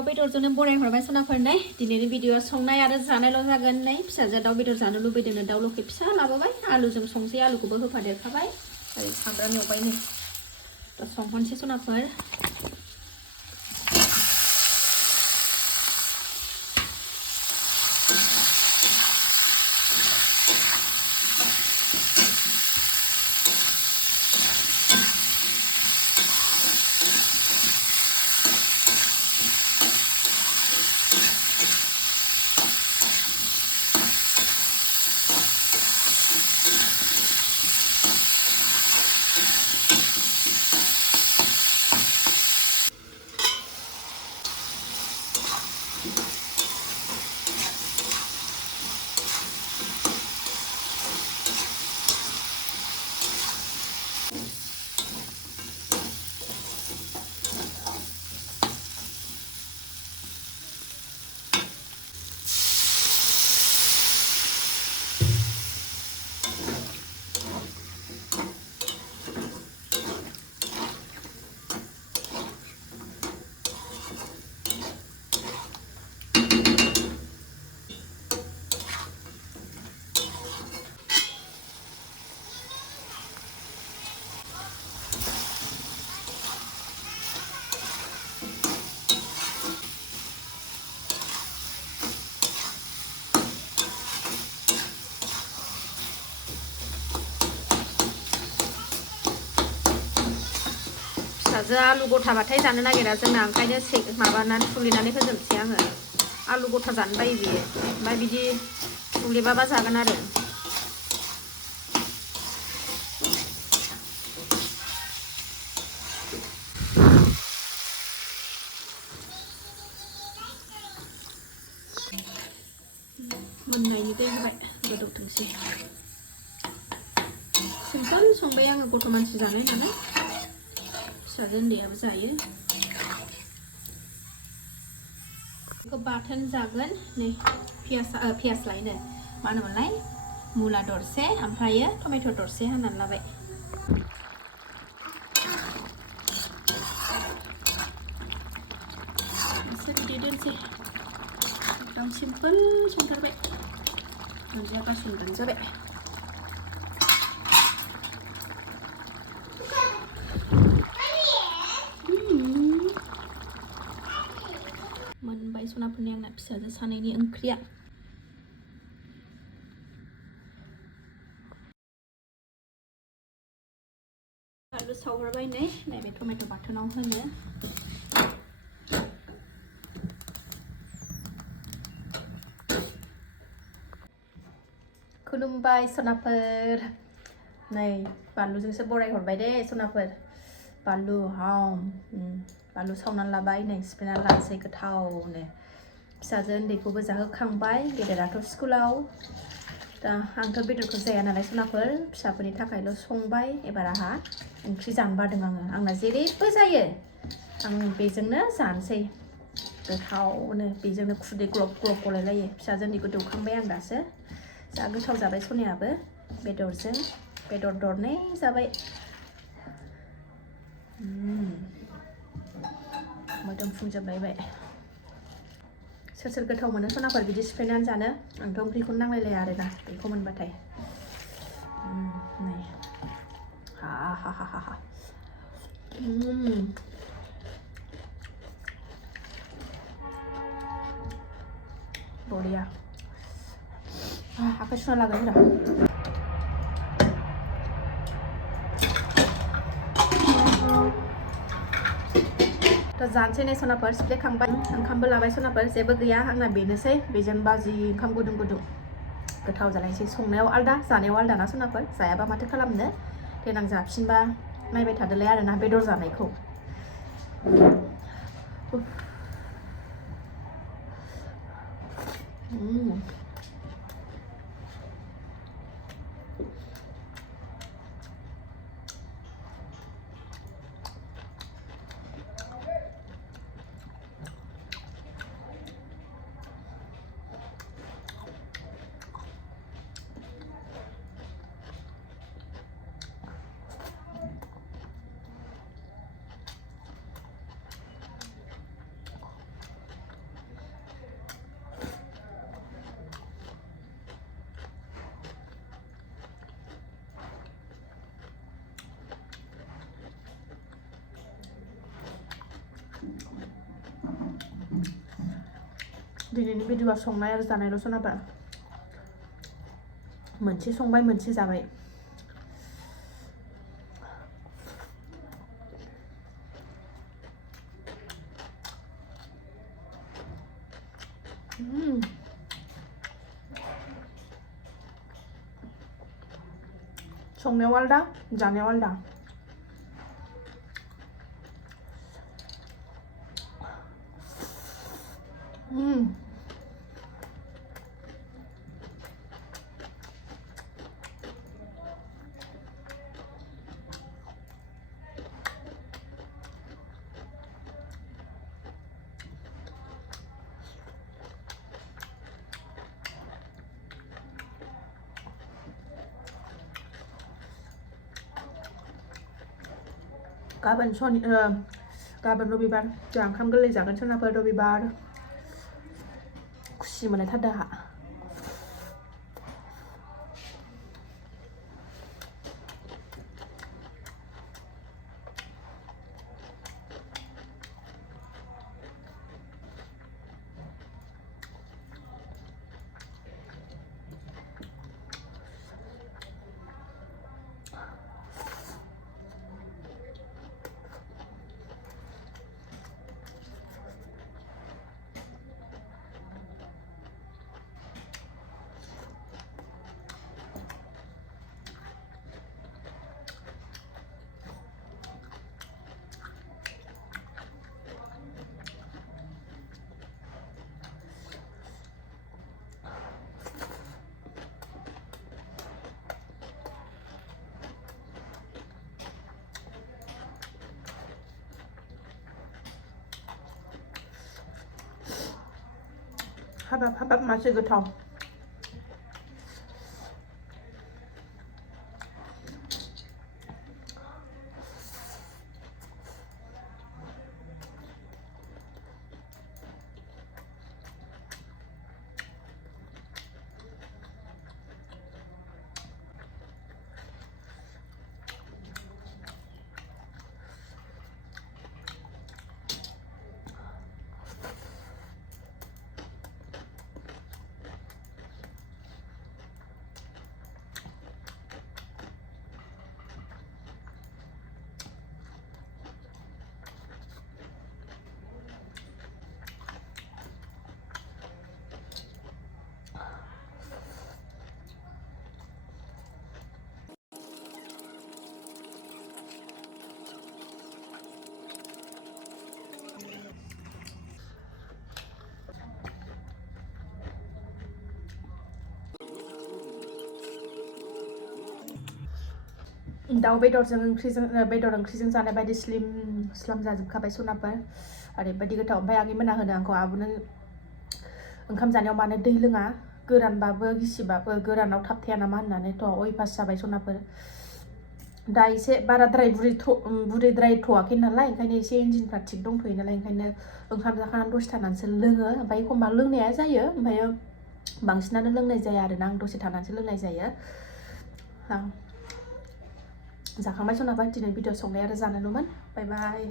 दाउ बेदरजोंनो बरायहरबाय सनाफोरनाय दिनैनि भिडिअआ संनाय आरो जानायल' जागोन नै फिसाजोआ दाउ बेदर जानो लुबैदोंनो दाउ लकेल फिसा लाबोबाय आलुजों संसै आलुखौबो होफादेरखाबाय ओरै सामब्राम एवबाय नै दा संहनसै सनाफोर फिसाजो आलु गथाबाथाय जानो नागिरा जोंना ओंखायनो माबानानै थुग्लिनानै होजोबसै आङो आलु गथा जानो बायो बियो ओमफ्राय बिदि थुग्लिबाबा जागोन आरो मोननायनि दै होबाय गोदौथोंसै सिम्पोल संबाय आङो गथ' मानसि जानाय नालाय फिसाजो उन्दैयाबो जायो बेखौ बाथोन जागोन नै पियास लायनो मा होनोमोनलाय मुला दरसे ओमफ्रायो टमेट' दरसे हानानै लाबाय एसे बिदि दोनसै एकदम सिम्पोल संथारबाय दुन्दिया गारसनबानो जाबाय मोनबाय सनाफोरनि आंना फिसाजो सानैनि ओंख्रिया आलु सावहरबाय नै नैबे टमेट' बाथोनाव होनो खुलुमबाय सनाफोर नै बानलुजोंसो बरायहरबाय दे सनाफोर बानलु बानलु सावनानै लाबाय नै सिफ्लेनानै लानोसै गोथावनो फिसाजो उन्दैखौबो जाहोखांबाय गेदेराथ' स्कुलाव दा आंथ' बेदरखौ जाया नालाय सनाफोर फिसाफोरनि थाखायल' संबाय एबार आंहा ओंख्रि जानो बादों आंना जेरैबो जायो आं बेजोंनो जानोसै गोथावनो बेजोंनो खुदै ग्लब ग्लब गलायलायो फिसाजो उन्दैखौ दौखांबाय आं दासो जा गोथाव जाबाय सनायाबो बेदरजों बेदर दरनै जाबाय मोदोमफुंजोबलायबाय सोर सोर गोथाव मोनो सनाफोर बिदि सिफ्लेनानै जानो आंथ' ओंख्रिखौनो नांलायलाया आरोना बेखौ मोनबाथाय नै हा हा हा हा बरिया आखाइ सुना लागोन र' थ' जानोसै नै सनाफोर सिफ्लेखांबाय ओंखामबो लाबाय सनाफोर जेबो गैया आंना बेनोसै बेजों बाजि ओंखाम गुदुं गुदुं गोथाव जालायसै संनायाव आलदा जानायाव आलदा ना सनाफोर जायाबा माथो खालामनो देनां जाफिनबा नायबाय थादोलाय आरोना बेदर जानायखौ दिनैनि भिडिअआ संनाय आरो जानायल' सोनाबा मोनसे संबाय मोनसे जाबाय संनायाव आलदा जानायाव आलदा गाबोन रबिबार जोंहा ओंखाम गोरलै जागोन सोनाफोर रबिबार खुसि मोनलायथारदों आंहा हाबाब मासे गोथाव दाउ बेदर ओंख्रिजों जानाय बायदि स्लिम जाजोबखाबाय सनाफोर ओरैबायदि गोथाव ओमफ्राय आगैमोना होनो आंखौ आब'नो ओंखाम जानायाव मानो दै लोङा गोरानबाबो गिसिबाबो गोरानाव थाबथाया नामा होननानै थ' अयभास जाबाय सनाफोर दा एसे बाराद्राय बुरैद्रायथ'वाखै नालाय ओंखायनो एसे इन्जिनफ्रा थिग दंथ'यो नालाय ओंखायनो ओंखाम जाखांनानै दसे थानानैसो लोङो ओमफ्राय एखमबा लोंनाया जायो ओमफ्राय बांसिनानो लोंनाय जाया आरोना आं दसे थानानैसो लोंनाय जायो जाखांबाय सनाफोर दिनै भिडिअ संनाय आरो जानायल'मोन बाय बाय